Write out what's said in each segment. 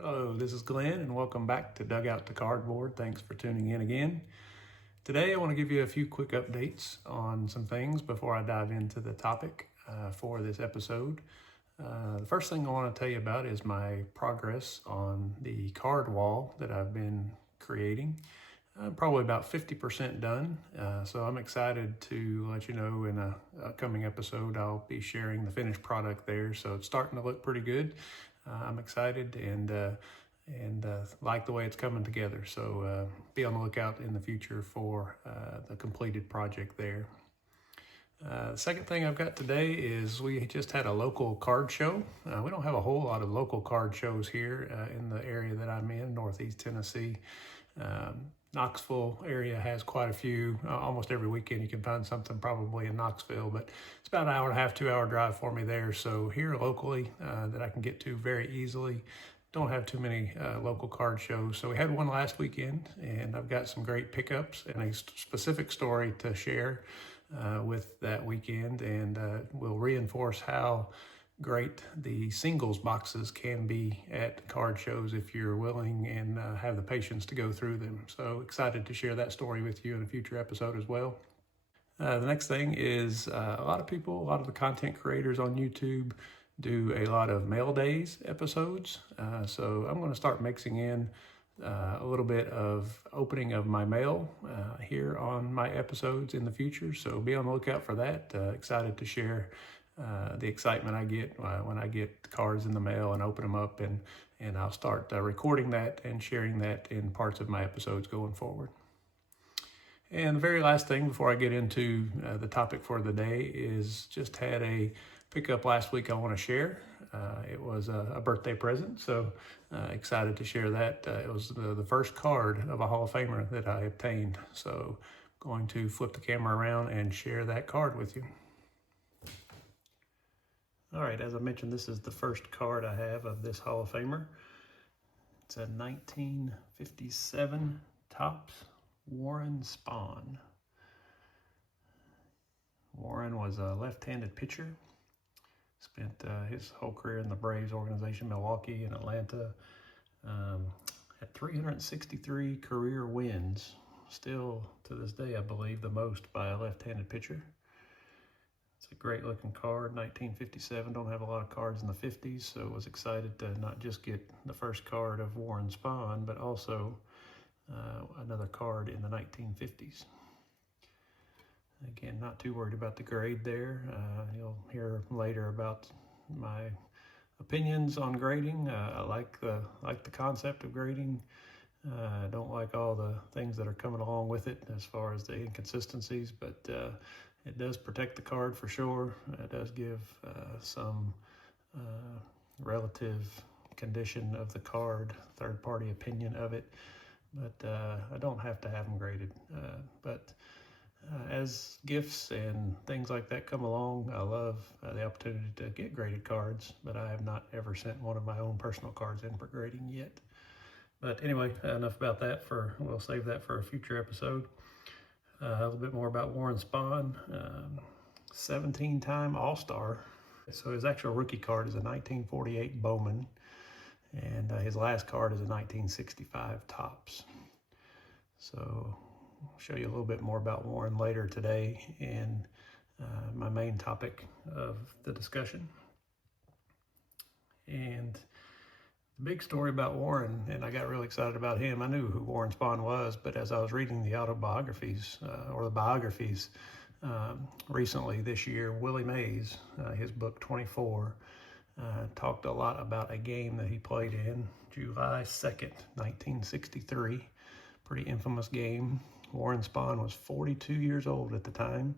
Hello, this is Glenn, and welcome back to Dugout to Cardboard. Thanks for tuning in again. Today, I want to give you a few quick updates on some things before I dive into the topic for this episode. The first thing I want to tell you about is my progress on the card wall that I've been creating. I'm probably about 50% done, so I'm excited to let you know in a upcoming episode I'll be sharing the finished product there. So it's starting to look pretty good. I'm excited and like the way it's coming together. So be on the lookout in the future for the completed project there. The second thing I've got today is we just had a local card show. We don't have a whole lot of local card shows here in the area that I'm in, Northeast Tennessee. Knoxville area has quite a few. Almost every weekend you can find something probably in Knoxville, but it's about an hour and a half, 2 hour drive for me there. So here locally that I can get to very easily. Don't have too many local card shows. So we had one last weekend, and I've got some great pickups and a specific story to share with that weekend, and we'll reinforce how great the singles boxes can be at card shows if you're willing and have the patience to go through them. So excited to share that story with you in a future episode as well. The next thing is a lot of the content creators on YouTube do a lot of mail days episodes. So I'm going to start mixing in a little bit of opening of my mail here on my episodes in the future. So be on the lookout for that. Excited to share the excitement I get when I get cards in the mail and open them up, and I'll start recording that and sharing that in parts of my episodes going forward. And the very last thing before I get into the topic for the day is just had a pickup last week I want to share. It was a birthday present, so excited to share that. It was the first card of a Hall of Famer that I obtained. So going to flip the camera around and share that card with you. All right, as I mentioned, this is the first card I have of this Hall of Famer. It's a 1957 Topps Warren Spahn. Warren was a left-handed pitcher. Spent his whole career in the Braves organization, Milwaukee and Atlanta. Had 363 career wins. Still, to this day, I believe, the most by a left-handed pitcher. It's a great looking card, 1957. Don't have a lot of cards in the 50s, so was excited to not just get the first card of Warren Spahn, but also another card in the 1950s. Again, not too worried about the grade there. You'll hear later about my opinions on grading. I like the concept of grading. I don't like all the things that are coming along with it as far as the inconsistencies, but it does protect the card for sure. It does give some relative condition of the card, third-party opinion of it, but I don't have to have them graded. But as gifts and things like that come along, I love the opportunity to get graded cards, but I have not ever sent one of my own personal cards in for grading yet. But anyway, enough about that. We'll save that for a future episode. A little bit more about Warren Spahn, 17-time All-Star. So his actual rookie card is a 1948 Bowman, and his last card is a 1965 Topps. So I'll show you a little bit more about Warren later today in my main topic of the discussion. And the big story about Warren, and I got really excited about him. I knew who Warren Spahn was, but as I was reading the autobiographies or the biographies recently this year, Willie Mays, his book 24, talked a lot about a game that he played in July 2nd, 1963. Pretty infamous game. Warren Spahn was 42 years old at the time,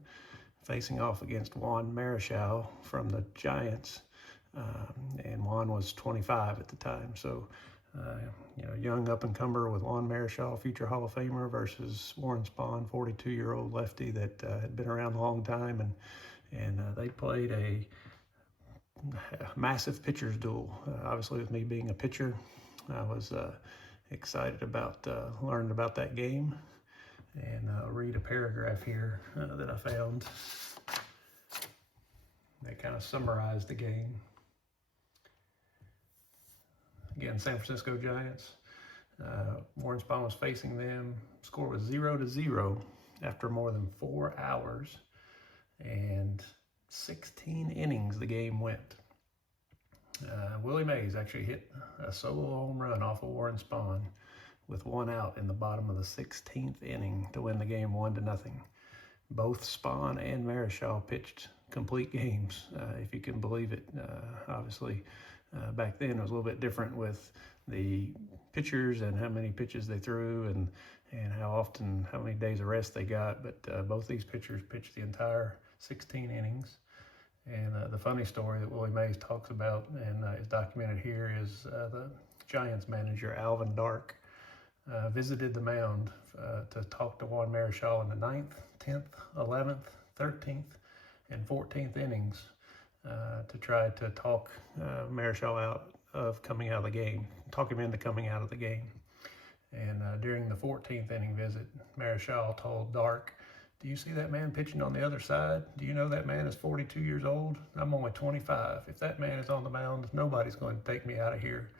facing off against Juan Marichal from the Giants. And Juan was 25 at the time. So, young up-and-comer with Juan Marichal, future Hall of Famer, versus Warren Spahn, 42-year-old lefty that had been around a long time. And they played a massive pitcher's duel. Obviously, with me being a pitcher, I was excited about learning about that game. And I'll read a paragraph here that I found that kind of summarized the game. Again, San Francisco Giants. Warren Spahn was facing them. Score was 0-0 after more than 4 hours, and 16 innings the game went. Willie Mays actually hit a solo home run off of Warren Spahn with 1 out in the bottom of the 16th inning to win the game 1-0. Both Spahn and Marichal pitched complete games, if you can believe it. Obviously, back then it was a little bit different with the pitchers and how many pitches they threw and how many days of rest they got. But both these pitchers pitched the entire 16 innings. And the funny story that Willie Mays talks about and is documented here is the Giants manager, Alvin Dark, visited the mound to talk to Juan Marichal in the 9th, 10th, 11th, 13th, and 14th innings to try to talk Marichal out of coming out of the game, talk him into coming out of the game. And during the 14th inning visit, Marichal told Dark, "Do you see that man pitching on the other side? Do you know that man is 42 years old? I'm only 25. If that man is on the mound, nobody's going to take me out of here."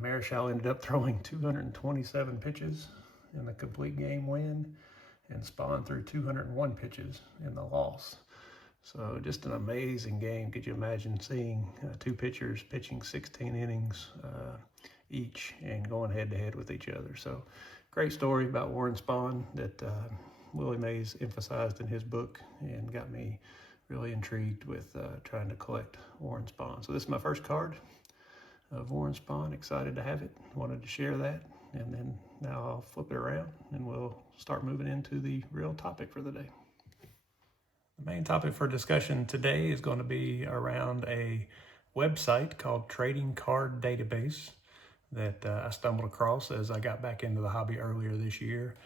Marichal ended up throwing 227 pitches in the complete game win, and Spahn threw 201 pitches in the loss. So just an amazing game. Could you imagine seeing two pitchers pitching 16 innings each and going head-to-head with each other? So great story about Warren Spahn that Willie Mays emphasized in his book and got me really intrigued with trying to collect Warren Spahn. So this is my first card of Warren Spahn. Excited to have it. Wanted to share that. And then now I'll flip it around and we'll start moving into the real topic for the day. The main topic for discussion today is going to be around a website called Trading Card Database that I stumbled across as I got back into the hobby earlier this year.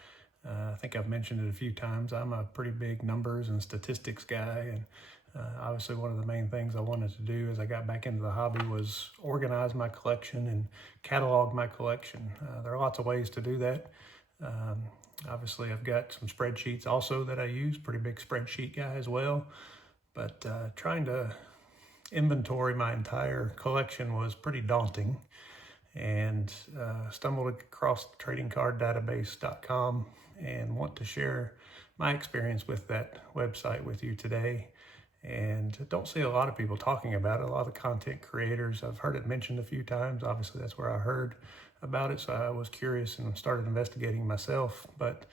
I think I've mentioned it a few times. I'm a pretty big numbers and statistics guy, and obviously one of the main things I wanted to do as I got back into the hobby was organize my collection and catalog my collection. There are lots of ways to do that. Obviously, I've got some spreadsheets also that I use, pretty big spreadsheet guy as well. But trying to inventory my entire collection was pretty daunting, and stumbled across tradingcarddatabase.com and want to share my experience with that website with you today. And don't see a lot of people talking about it, a lot of content creators. I've heard it mentioned a few times. Obviously, that's where I heard about it, so I was curious and started investigating myself, but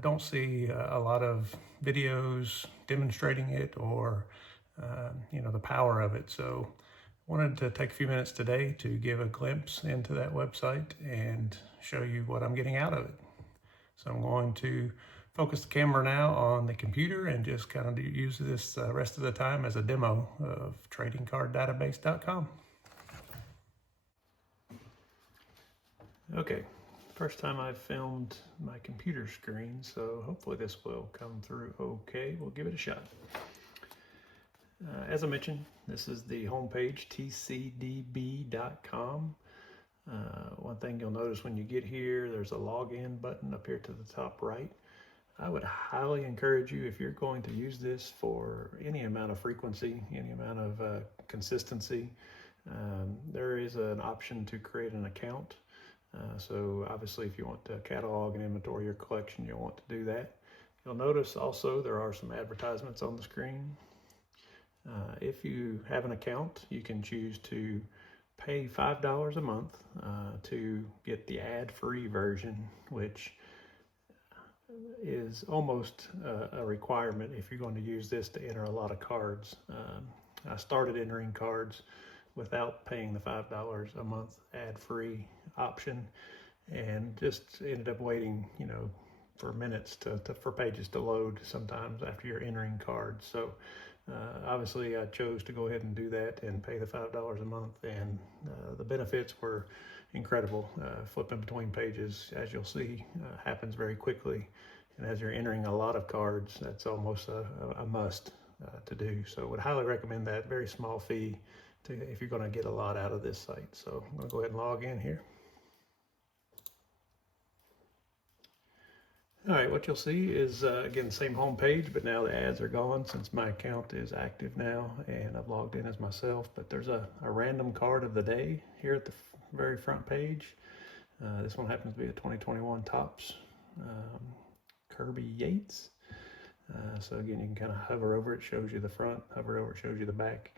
don't see a lot of videos demonstrating it or the power of it. So wanted to take a few minutes today to give a glimpse into that website and show you what I'm getting out of it. So I'm going to focus the camera now on the computer and just kind of use this rest of the time as a demo of tradingcarddatabase.com. Okay, first time I've filmed my computer screen, so hopefully this will come through okay. We'll give it a shot. As I mentioned, this is the homepage, tcdb.com. One thing you'll notice when you get here, there's a login button up here to the top right. I would highly encourage you, if you're going to use this for any amount of frequency, any amount of consistency, there is an option to create an account. So obviously if you want to catalog and inventory your collection, you'll want to do that. You'll notice also there are some advertisements on the screen. If you have an account, you can choose to pay $5 a month to get the ad-free version, which is almost a requirement if you're going to use this to enter a lot of cards. I started entering cards without paying the $5 a month ad-free option, and just ended up waiting, for minutes for pages to load sometimes after you're entering cards. So obviously I chose to go ahead and do that and pay the $5 a month, and the benefits were incredible. Flipping between pages, as you'll see, happens very quickly, and as you're entering a lot of cards, that's almost a must to do. So would highly recommend that. Very small fee if you're going to get a lot out of this site. So I'm going to go ahead and log in here. All right, what you'll see is, again, the same home page, but now the ads are gone since my account is active now and I've logged in as myself. But there's a random card of the day here at the very front page. This one happens to be a 2021 Topps Kirby Yates. So again, you can kind of hover over it, shows you the front, hover over it, shows you the back.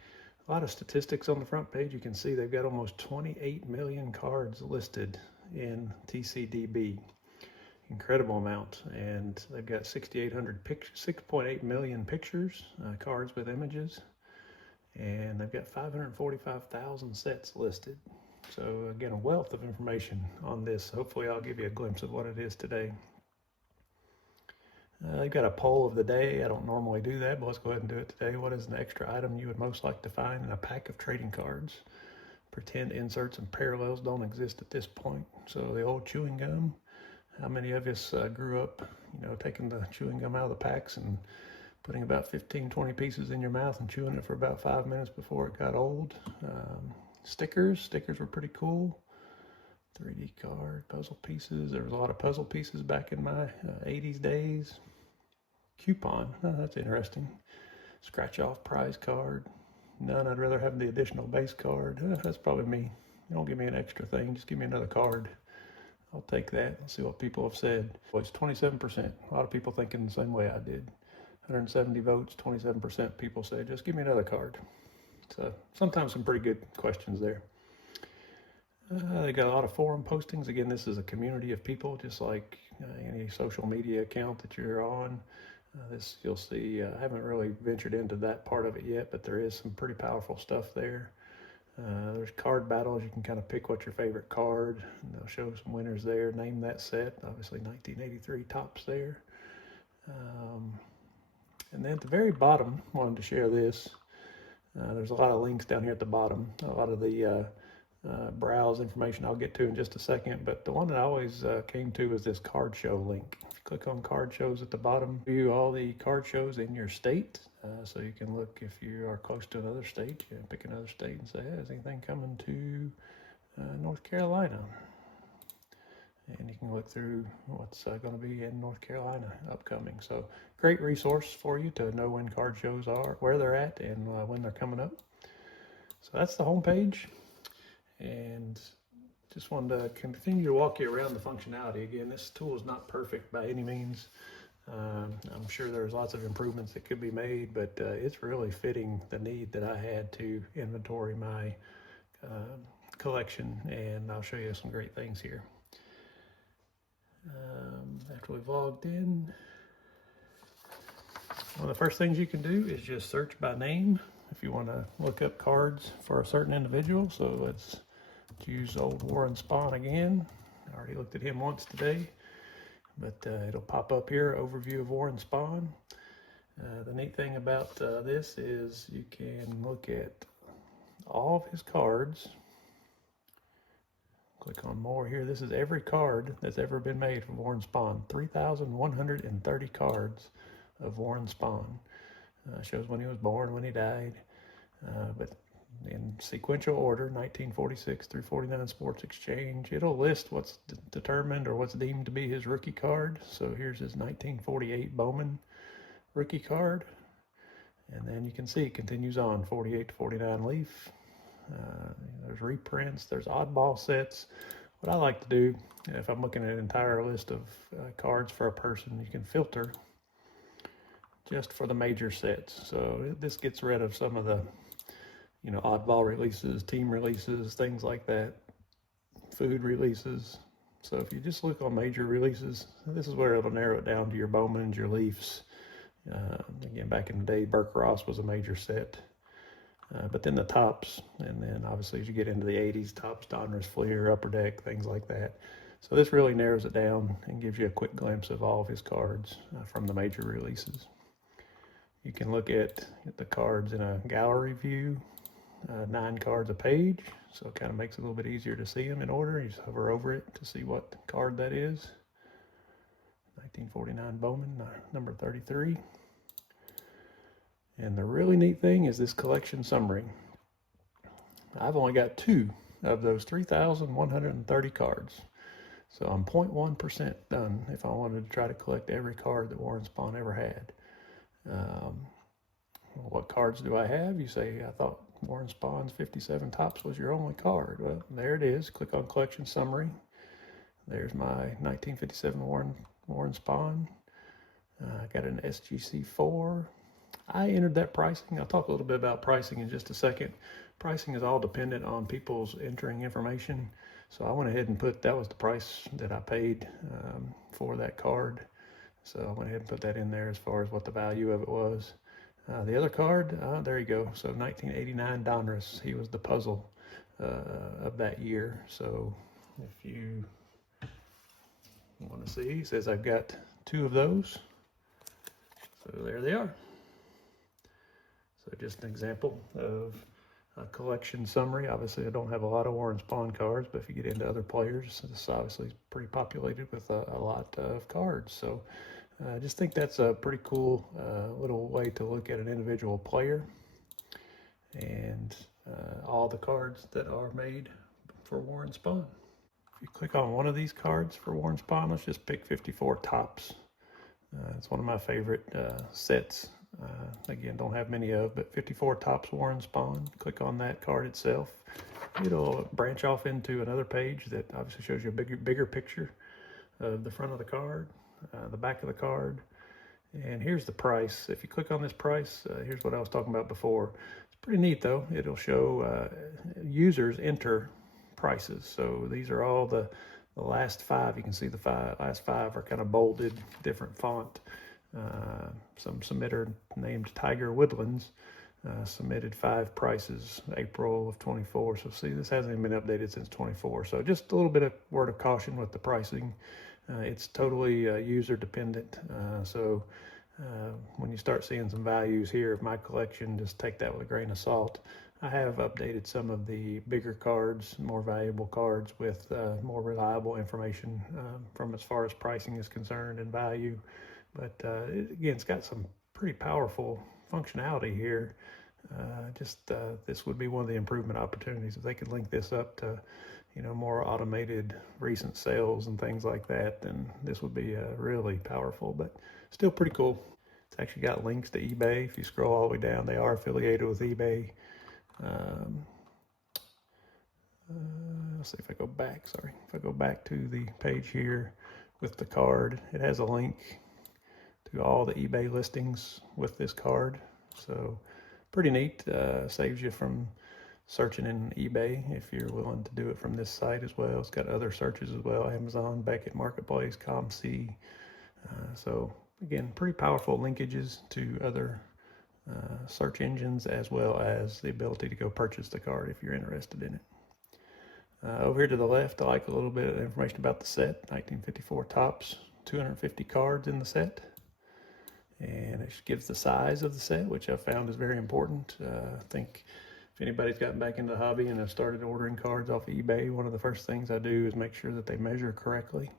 A lot of statistics on the front page. You can see they've got almost 28 million cards listed in TCDB. Incredible amount. And they've got 6.8 million pictures, cards with images. And they've got 545,000 sets listed. So again, a wealth of information on this. Hopefully I'll give you a glimpse of what it is today. They've got a poll of the day. I don't normally do that, but let's go ahead and do it today. What is an extra item you would most like to find in a pack of trading cards? Pretend inserts and parallels don't exist at this point. So the old chewing gum. How many of us grew up, taking the chewing gum out of the packs and putting about 15, 20 pieces in your mouth and chewing it for about 5 minutes before it got old? Stickers were pretty cool. 3D card, puzzle pieces. There was a lot of puzzle pieces back in my 80s days. Coupon, that's interesting. Scratch off prize card. None, I'd rather have the additional base card. That's probably me. Don't give me an extra thing, just give me another card. I'll take that. Let's see what people have said. Well, it's 27%. A lot of people thinking the same way I did. 170 votes, 27% people said, just give me another card. So sometimes some pretty good questions there. They got a lot of forum postings. Again, this is a community of people, just like any social media account that you're on. This you'll see, I haven't really ventured into that part of it yet, but there is some pretty powerful stuff there. There's card battles. You can kind of pick what's your favorite card, and they'll show some winners there. Name that set. Obviously 1983 Topps there. And then at the very bottom, wanted to share this. There's a lot of links down here at the bottom. A lot of the browse information I'll get to in just a second, but the one that I always came to was this card show link. If you click on card shows at the bottom, view all the card shows in your state. So you can look if you are close to another state, you can pick another state and say, hey, is anything coming to North Carolina? And you can look through what's going to be in North Carolina upcoming. So great resource for you to know when card shows are, where they're at, and when they're coming up. So that's the home page. And just wanted to continue to walk you around the functionality. Again, this tool is not perfect by any means. I'm sure there's lots of improvements that could be made, but it's really fitting the need that I had to inventory my collection, and I'll show you some great things here. After we've logged in, one of the first things you can do is just search by name if you want to look up cards for a certain individual. So let's use old Warren Spahn again. I already looked at him once today, but it'll pop up here, overview of Warren Spahn. The neat thing about this is you can look at all of his cards. Click on more here. This is every card that's ever been made for Warren Spahn. 3,130 cards of Warren Spahn. Shows when he was born, when he died, but in sequential order, 1946 through 49 Sports Exchange. It'll list what's determined or what's deemed to be his rookie card. So here's his 1948 Bowman rookie card. And then you can see it continues on, 48 to 49 Leaf. There's reprints, there's oddball sets. What I like to do, if I'm looking at an entire list of cards for a person, you can filter just for the major sets. So this gets rid of some of the oddball releases, team releases, things like that, food releases. So if you just look on major releases, this is where it'll narrow it down to your Bowmans, your Leafs. Again, back in the day, Burke Ross was a major set. But then the Topps, and then obviously as you get into the 80s, Topps, Donruss, Fleer, Upper Deck, things like that. So this really narrows it down and gives you a quick glimpse of all of his cards from the major releases. You can look at the cards in a gallery view, 9 cards a page, so it kind of makes it a little bit easier to see them in order. You just hover over it to see what card that is. 1949 Bowman, number 33. And the really neat thing is this collection summary. I've only got 2 of those 3,130 cards. So I'm 0.1% done if I wanted to try to collect every card that Warren Spahn ever had. What cards do I have? You say, I thought Warren Spahn's 57 Tops was your only card. Well, there it is. Click on Collection Summary. There's my 1957 Warren Spahn. I got an SGC4. I entered that pricing. I'll talk a little bit about pricing in just a second. Pricing is all dependent on people's entering information. So I went ahead and that was the price that I paid for that card. So I went ahead and put that in there as far as what the value of it was. The other card, there you go. So 1989 Donruss, he was the puzzle of that year. So if you want to see, it says I've got 2 of those. So there they are. So just an example of a collection summary. Obviously, I don't have a lot of Warren Spahn cards, but if you get into other players, this obviously is pretty populated with a lot of cards. So I just think that's a pretty cool little way to look at an individual player and all the cards that are made for Warren Spahn. If you click on one of these cards for Warren Spahn, let's just pick 54 Tops. It's one of my favorite sets. Again, don't have many of, but 54 Tops Warren Spahn. Click on that card itself. It'll branch off into another page that obviously shows you a bigger picture of the front of the card, the back of the card. And here's the price. If you click on this price, here's what I was talking about before. It's pretty neat though. It'll show users enter prices. So these are all the last 5. You can see the last 5 are kind of bolded, different font. Some submitter named Tiger Woodlands submitted 5 prices April of 24. So see, this hasn't even been updated since 24. So just a little bit of word of caution with the pricing. It's totally user dependent. So when you start seeing some values here of my collection, just take that with a grain of salt. I have updated some of the bigger cards, more valuable cards with more reliable information from as far as pricing is concerned and value. But again, it's got some pretty powerful functionality here. This would be one of the improvement opportunities. If they could link this up to, more automated recent sales and things like that, then this would be really powerful, but still pretty cool. It's actually got links to eBay. If you scroll all the way down, they are affiliated with eBay. Let's see if I go back, if I go back to the page here with the card, it has a link to all the eBay listings with this card. So pretty neat. Saves you from searching in eBay if you're willing to do it from this site as well. It's got other searches as well: Amazon, Beckett Marketplace, ComC. So again, pretty powerful linkages to other search engines, as well as the ability to go purchase the card if you're interested in it. Over here to the left, I like a little bit of information about the set. 1954 Tops, 250 cards in the set. And it gives the size of the set, which I found is very important. I think if anybody's gotten back into the hobby and have started ordering cards off eBay, one of the first things I do is make sure that they measure correctly.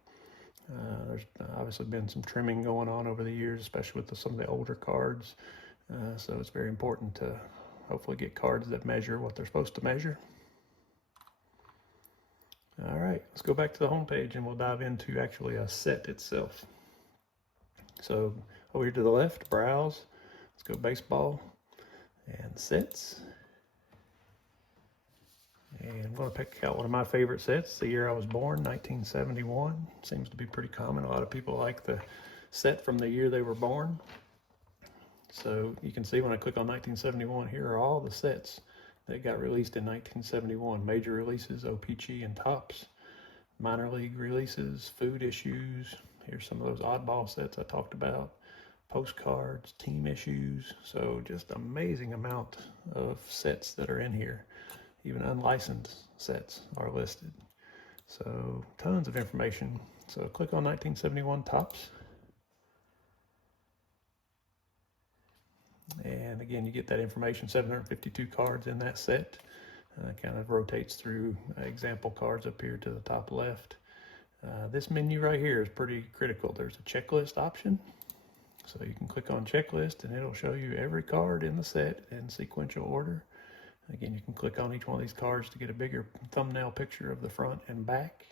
There's obviously been some trimming going on over the years, especially with some of the older cards. So it's very important to hopefully get cards that measure what they're supposed to measure. All right, let's go back to the home page and we'll dive into actually a set itself. So over here to the left, browse. Let's go baseball and sets. And I'm going to pick out one of my favorite sets, the year I was born, 1971. Seems to be pretty common. A lot of people like the set from the year they were born. So you can see when I click on 1971, here are all the sets that got released in 1971. Major releases, OPG and Tops. Minor league releases, food issues. Here's some of those oddball sets I talked about. Postcards, team issues. So just amazing amount of sets that are in here. Even unlicensed sets are listed. So tons of information. So click on 1971 Tops. And again, you get that information, 752 cards in that set. Kind of rotates through example cards up here to the top left. This menu right here is pretty critical. There's a checklist option. So you can click on checklist and it'll show you every card in the set in sequential order. Again, you can click on each one of these cards to get a bigger thumbnail picture of the front and back.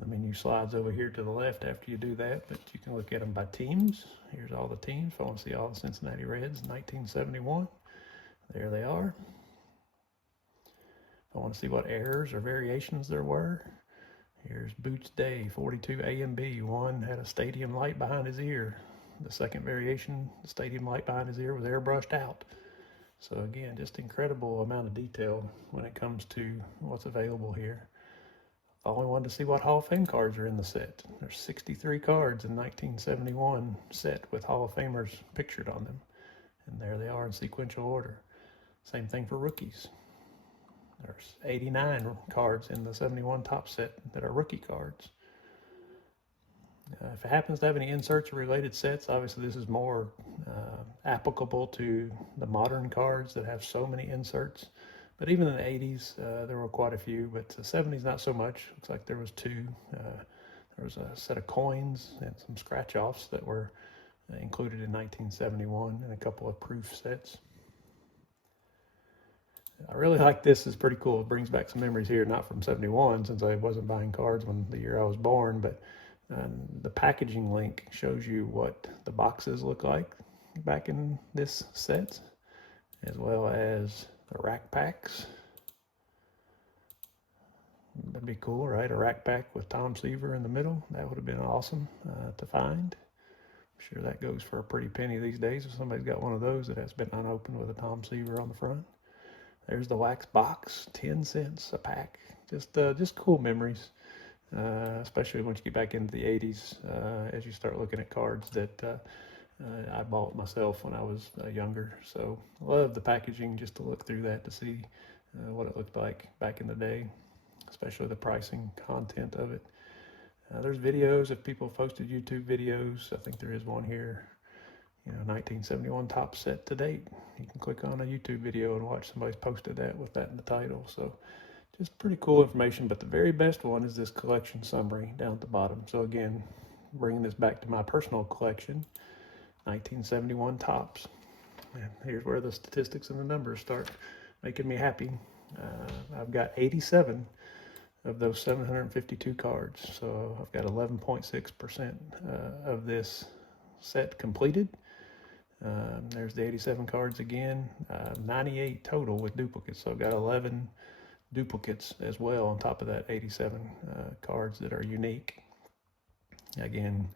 The menu slides over here to the left after you do that, but you can look at them by teams. Here's all the teams. If I want to see all the Cincinnati Reds, 1971. There they are. I want to see what errors or variations there were. Here's Boots Day, 42 A and B. One had a stadium light behind his ear. The second variation, the stadium light behind his ear was airbrushed out. So again, just incredible amount of detail when it comes to what's available here. I only wanted to see what Hall of Fame cards are in the set. There's 63 cards in 1971 set with Hall of Famers pictured on them. And there they are in sequential order. Same thing for rookies. There's 89 cards in the 71 top set that are rookie cards. If it happens to have any inserts or related sets, obviously this is more applicable to the modern cards that have so many inserts. But even in the 80s, there were quite a few, but the 70s not so much. Looks like there was two. There was a set of coins and some scratch-offs that were included in 1971 and a couple of proof sets. I really like this. It's pretty cool. It brings back some memories here, not from 71 since I wasn't buying cards when the year I was born, but the packaging link shows you what the boxes look like back in this set, as well as the rack packs. That'd be cool, right? A rack pack with Tom Seaver in the middle. That would have been awesome to find. I'm sure that goes for a pretty penny these days if somebody's got one of those that has been unopened with a Tom Seaver on the front. There's the wax box, 10 cents a pack. Just cool memories, especially once you get back into the 80s, as you start looking at cards that I bought myself when I was younger. So I love the packaging, just to look through that to see what it looked like back in the day, especially the pricing content of it. There's videos if people have posted YouTube videos. I think there is one here. 1971 top set to date. You can click on a YouTube video and watch somebody's posted that with that in the title. So just pretty cool information. But the very best one is this collection summary down at the bottom. So again, bringing this back to my personal collection, 1971 tops. And here's where the statistics and the numbers start making me happy. I've got 87 of those 752 cards. So I've got 11.6% of this set completed. There's the 87 cards again, 98 total with duplicates. So I've got 11 duplicates as well on top of that 87 cards that are unique. Again,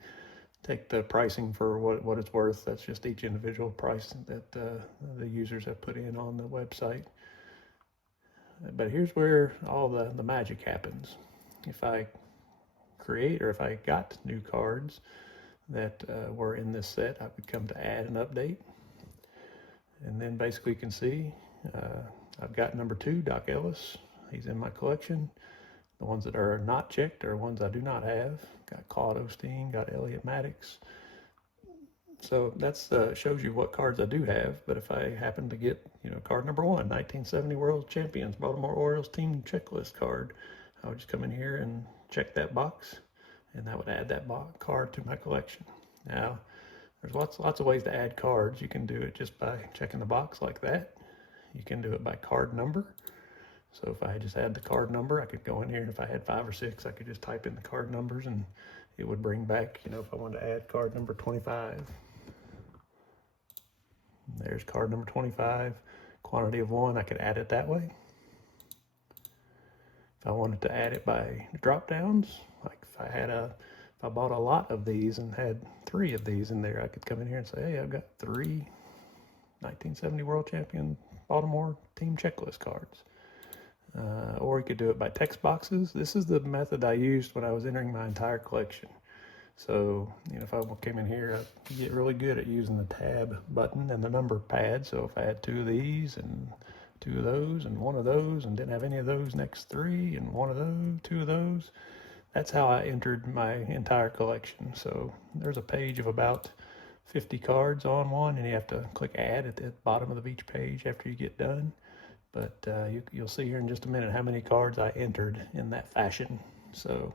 take the pricing for what it's worth. That's just each individual price that the users have put in on the website. But here's where all the magic happens. If I create, or if I got new cards that were in this set, I would come to add an update. And then basically you can see I've got number 2, Doc Ellis. He's in my collection. The ones that are not checked are ones I do not have. Got Claude Osteen, got Elliot Maddox. So that's shows you what cards I do have. But if I happen to get, card number 1, 1970 World Champions, Baltimore Orioles team checklist card, I would just come in here and check that box, and that would add that card to my collection. Now, there's lots of ways to add cards. You can do it just by checking the box like that. You can do it by card number. So if I just had the card number, I could go in here, and if I had 5 or 6, I could just type in the card numbers, and it would bring back, if I wanted to add card number 25. There's card number 25, quantity of 1, I could add it that way. If I wanted to add it by drop downs, like if I bought a lot of these and had 3 of these in there, I could come in here and say, hey, I've got 3 1970 World Champion Baltimore team checklist cards. Or you could do it by text boxes. This is the method I used when I was entering my entire collection. So, if I came in here, I could get really good at using the tab button and the number pad. So if I had 2 of these and 2 of those and 1 of those and didn't have any of those next 3 and 1 of those, 2 of those, that's how I entered my entire collection. So there's a page of about 50 cards on one, and you have to click add at the bottom of each page after you get done. But you'll see here in just a minute how many cards I entered in that fashion. So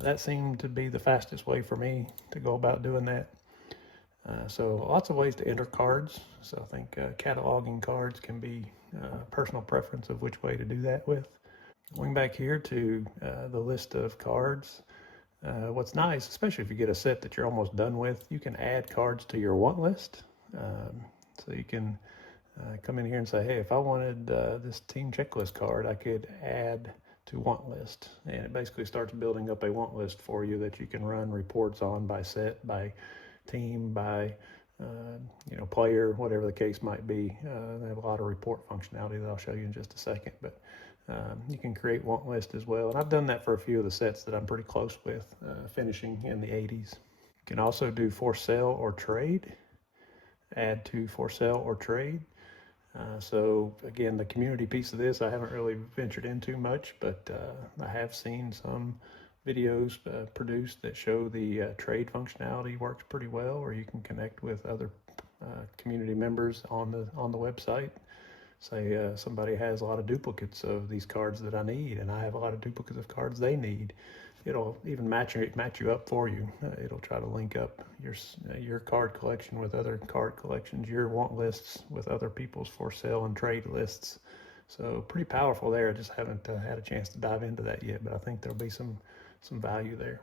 that seemed to be the fastest way for me to go about doing that. So lots of ways to enter cards. So I think cataloging cards can be personal preference of which way to do that with. Going back here to the list of cards, what's nice, especially if you get a set that you're almost done with, you can add cards to your want list. So you can come in here and say, hey, if I wanted this team checklist card, I could add to want list. And it basically starts building up a want list for you that you can run reports on by set, by team, by player, whatever the case might be. They have a lot of report functionality that I'll show you in just a second, but you can create want list as well. And I've done that for a few of the sets that I'm pretty close with, finishing in the 80s. You can also do for sale or trade, add to for sale or trade. So again, the community piece of this, I haven't really ventured into much, but I have seen some videos produced that show the trade functionality works pretty well, or you can connect with other community members on the website. Say somebody has a lot of duplicates of these cards that I need, and I have a lot of duplicates of cards they need. It'll even match you up for you. It'll try to link up your card collection with other card collections, your want lists with other people's for sale and trade lists. So pretty powerful there. I just haven't had a chance to dive into that yet, but I think there'll be some value there.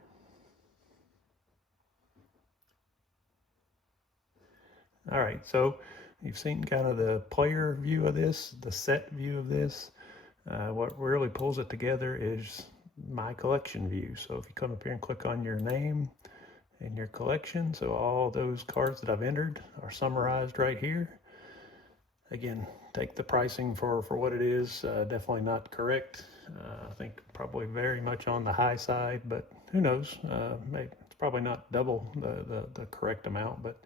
All right, so you've seen kind of the player view of this, the set view of this. What really pulls it together is my collection view. So if you come up here and click on your name and your collection, so all those cards that I've entered are summarized right here. Again, take the pricing for what it is. Definitely not correct. I think probably very much on the high side, but who knows? Maybe it's probably not double the correct amount, but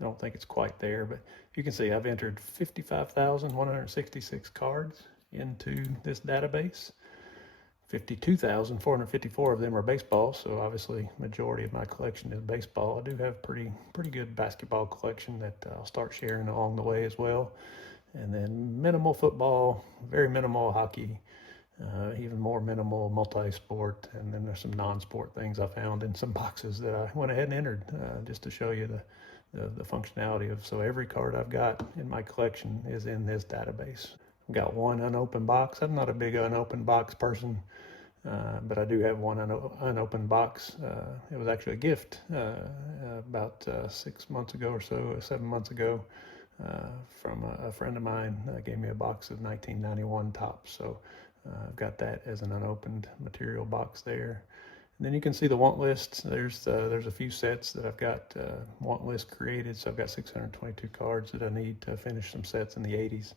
I don't think it's quite there. But you can see I've entered 55,166 cards into this database. 52,454 of them are baseball, so obviously majority of my collection is baseball. I do have pretty good basketball collection that I'll start sharing along the way as well. And then minimal football, very minimal hockey, even more minimal multi-sport, and then there's some non-sport things I found in some boxes that I went ahead and entered just to show you the functionality of. So every card I've got in my collection is in this database. I've got one unopened box. I'm not a big unopened box person, but I do have one unopened box. It was actually a gift about 6 months ago or so, 7 months ago, from a friend of mine. Gave me a box of 1991 Topps. So I've got that as an unopened material box there. And then you can see the want list. There's a few sets that I've got want list created. So I've got 622 cards that I need to finish some sets in the 80s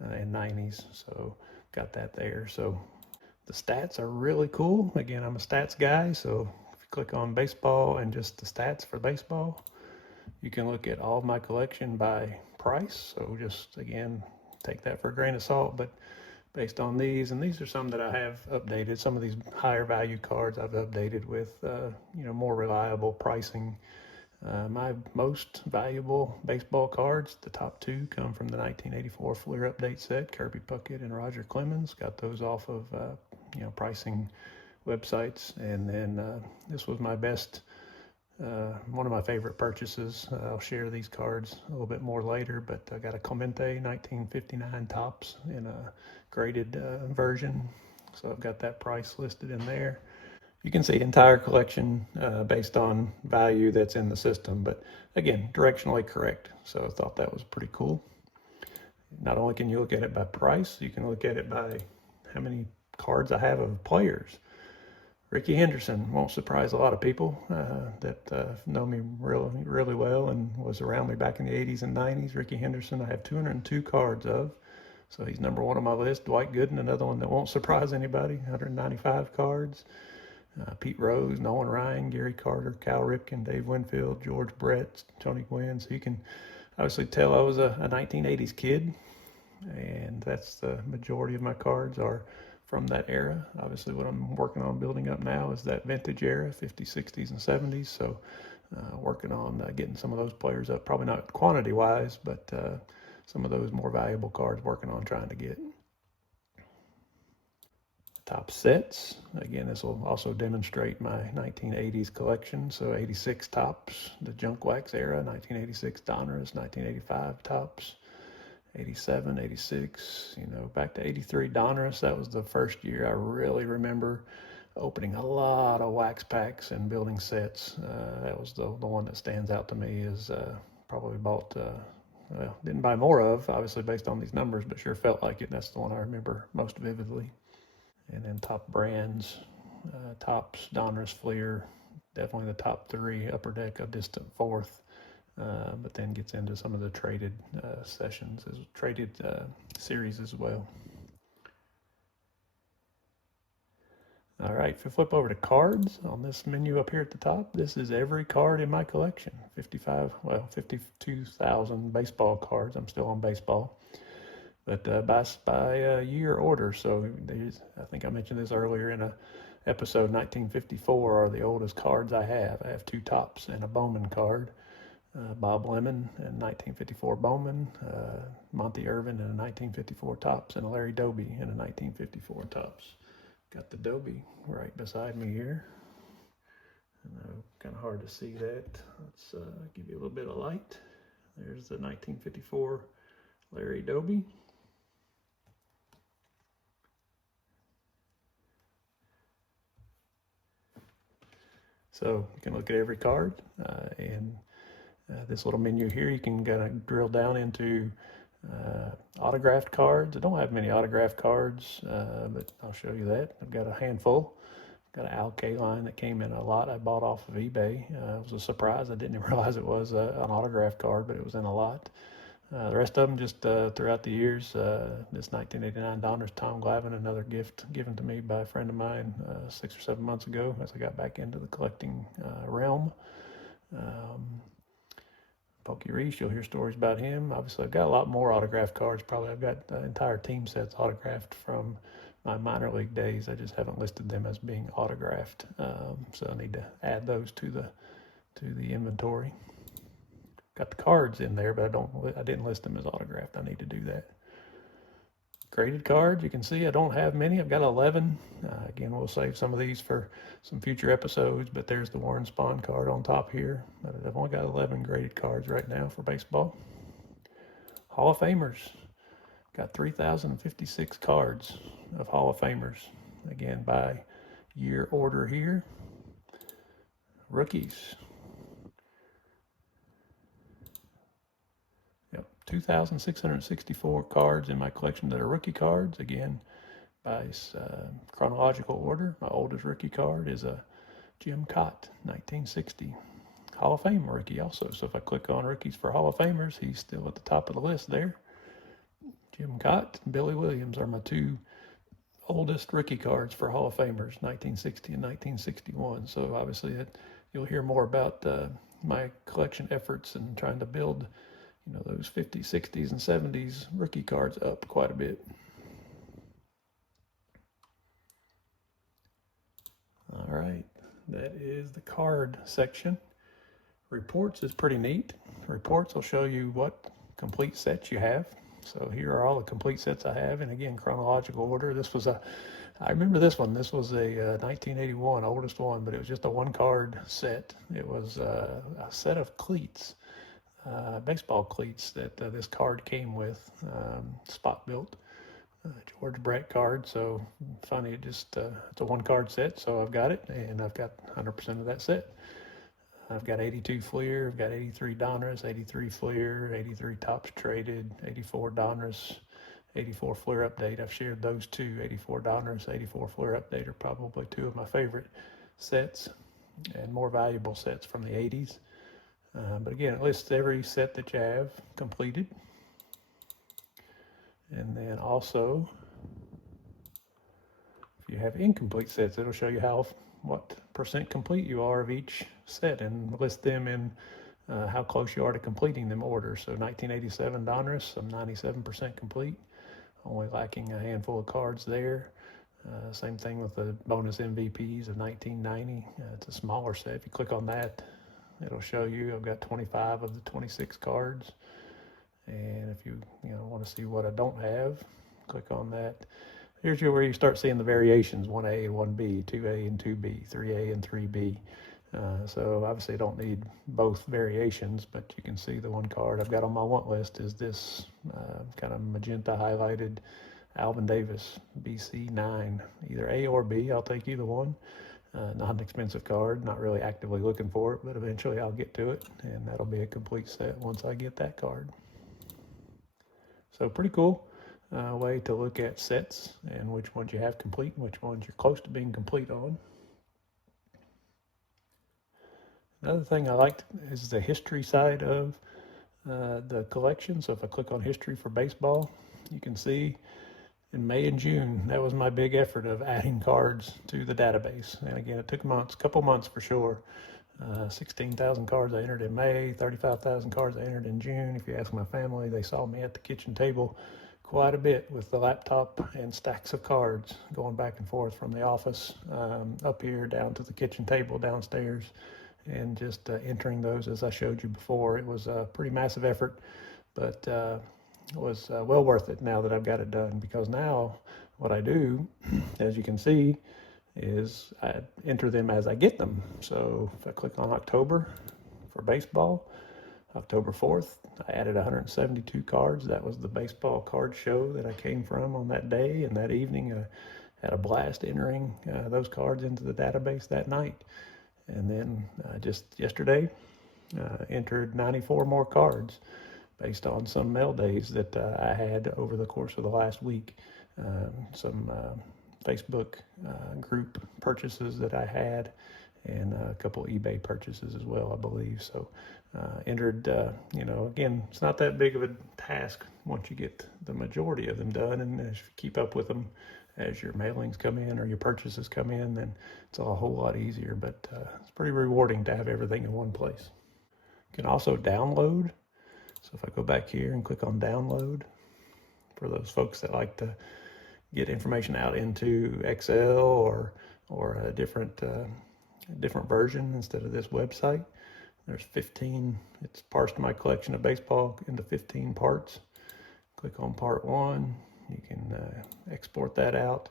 and 90s. So got that there. So the stats are really cool. Again, I'm a stats guy. So if you click on baseball and just the stats for baseball, you can look at all of my collection by price. So just, again, take that for a grain of salt, but based on these, and these are some that I have updated. Some of these higher value cards I've updated with, more reliable pricing. My most valuable baseball cards, the top two, come from the 1984 Fleer Update set, Kirby Puckett and Roger Clemens. Got those off of, pricing websites. And then this was my best, one of my favorite purchases. I'll share these cards a little bit more later, but I got a Clemente 1959 Topps in a graded version. So I've got that price listed in there. You can see entire collection based on value that's in the system, but again, directionally correct. So I thought that was pretty cool. Not only can you look at it by price, you can look at it by how many cards I have of players. Ricky Henderson won't surprise a lot of people that know me really well and was around me back in the 80s and 90s. Ricky Henderson, I have 202 cards of. So he's number one on my list. Dwight Gooden, another one that won't surprise anybody, 195 cards. Pete Rose, Nolan Ryan, Gary Carter, Cal Ripken, Dave Winfield, George Brett, Tony Gwynn. So you can obviously tell I was a 1980s kid, and that's the majority of my cards are from that era. Obviously what I'm working on building up now is that vintage era, 50s, 60s, and 70s. So working on getting some of those players up, probably not quantity wise, but some of those more valuable cards working on trying to get. Top sets. Again, this will also demonstrate my 1980s collection. So 86 Topps, the junk wax era, 1986 Donruss, 1985 Topps, 87, 86, back to 83 Donruss. That was the first year I really remember opening a lot of wax packs and building sets. That was the one that stands out to me is probably bought well, didn't buy more of, obviously based on these numbers, but sure felt like it. That's the one I remember most vividly. And then top brands, Topps, Donruss, Fleer, definitely the top three. Upper Deck a distant fourth, but then gets into some of the traded traded series as well. All right, if we flip over to cards on this menu up here at the top, this is every card in my collection. 52,000 baseball cards. I'm still on baseball, but by year order. So I think I mentioned this earlier in a episode. 1954 are the oldest cards I have. I have two Topps and a Bowman card. Bob Lemon in 1954 Bowman, Monty Irvin in a 1954 Topps, and a Larry Doby in a 1954 Topps. Got the Doby right beside me here. Kind of hard to see that. Let's give you a little bit of light. There's the 1954 Larry Doby. So you can look at every card, and this little menu here, you can kind of drill down into autographed cards. I don't have many autographed cards, but I'll show you that. I've got a handful. Got an Al Kaline that came in a lot. I bought off of eBay. It was a surprise. I didn't even realize it was an autographed card, but it was in a lot. The rest of them just throughout the years. This 1989 Donruss Tom Glavine, another gift given to me by a friend of mine 6 or 7 months ago as I got back into the collecting realm. Pokey Reese, you'll hear stories about him. Obviously, I've got a lot more autographed cards. Probably I've got entire team sets autographed from my minor league days. I just haven't listed them as being autographed, so I need to add those to the inventory. Got the cards in there, but I didn't list them as autographed. I need to do that. Graded cards, you can see I don't have many. I've got 11. Again, we'll save some of these for some future episodes, but there's the Warren Spahn card on top here. But I've only got 11 graded cards right now for baseball. Hall of Famers. Got 3,056 cards of Hall of Famers. Again, by year order here. Rookies. 2,664 cards in my collection that are rookie cards. Again, by chronological order. My oldest rookie card is a Jim Cott, 1960. Hall of Fame rookie also. So if I click on rookies for Hall of Famers, he's still at the top of the list there. Jim Cott and Billy Williams are my two oldest rookie cards for Hall of Famers, 1960 and 1961. So obviously you'll hear more about my collection efforts and trying to build those 50s, 60s, and 70s rookie cards up quite a bit. All right, that is the card section. Reports is pretty neat. Reports will show you what complete sets you have. So here are all the complete sets I have, and again, chronological order. I remember this one. This was a 1981, oldest one, but it was just a one-card set. It was a set of cleats. Baseball cleats that this card came with, spot built, George Brett card. So funny, it's a one card set, so I've got it, and I've got 100% of that set. I've got 82 Fleer, I've got 83 Donruss, 83 Fleer, 83 Topps traded, 84 Donruss, 84 Fleer update. I've shared those two, 84 Donruss, 84 Fleer update are probably two of my favorite sets and more valuable sets from the 80s. But again, it lists every set that you have completed. And then also, if you have incomplete sets, it'll show you what percent complete you are of each set and list them in how close you are to completing them order. So 1987 Donruss, I'm 97% complete, only lacking a handful of cards there. Same thing with the bonus MVPs of 1990. It's a smaller set. If you click on that, it'll show you I've got 25 of the 26 cards. And if you want to see what I don't have, click on that. Here's where you start seeing the variations: 1A and 1B, 2A and 2B, 3A and 3B. So obviously I don't need both variations, but you can see the one card I've got on my want list is this kind of magenta highlighted Alvin Davis BC9, either A or B. I'll take either one. Not an expensive card, not really actively looking for it, but eventually I'll get to it, and that'll be a complete set once I get that card. So pretty cool way to look at sets and which ones you have complete and which ones you're close to being complete on. Another thing I liked is the history side of the collection. So if I click on history for baseball, you can see in May and June, that was my big effort of adding cards to the database. And again, it took months, a couple months for sure. 16,000 cards I entered in May, 35,000 cards I entered in June. If you ask my family, they saw me at the kitchen table quite a bit with the laptop and stacks of cards going back and forth from the office up here down to the kitchen table downstairs, and just entering those as I showed you before. It was a pretty massive effort, but it was well worth it now that I've got it done, because now what I do, as you can see, is I enter them as I get them. So if I click on October for baseball, October 4th, I added 172 cards. That was the baseball card show that I came from on that day, and that evening I had a blast entering those cards into the database that night. And then just yesterday, entered 94 more cards based on some mail days that I had over the course of the last week. Some Facebook group purchases that I had, and a couple eBay purchases as well, I believe. So entered, again, it's not that big of a task once you get the majority of them done, and as you keep up with them as your mailings come in or your purchases come in, then it's a whole lot easier. But it's pretty rewarding to have everything in one place. You can also download. So if I go back here and click on download, for those folks that like to get information out into Excel or a different version instead of this website, there's 15. It's parsed my collection of baseball into 15 parts. Click on part 1. You can export that out,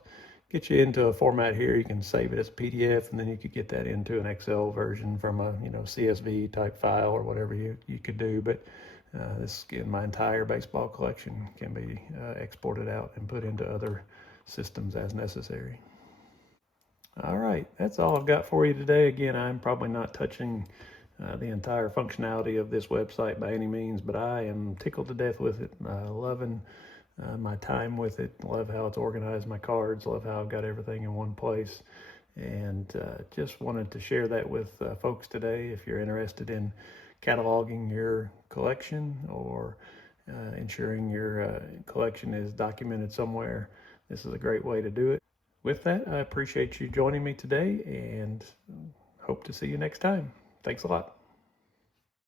get you into a format here. You can save it as a PDF, and then you could get that into an Excel version from a CSV type file or whatever you could do. But this, again, my entire baseball collection can be exported out and put into other systems as necessary. All right, that's all I've got for you today. Again, I'm probably not touching the entire functionality of this website by any means, but I am tickled to death with it. Loving my time with it. Love how it's organized, my cards. Love how I've got everything in one place. And just wanted to share that with folks today. If you're interested in cataloging your collection or ensuring your collection is documented somewhere, this is a great way to do it. With that, I appreciate you joining me today and hope to see you next time. Thanks a lot.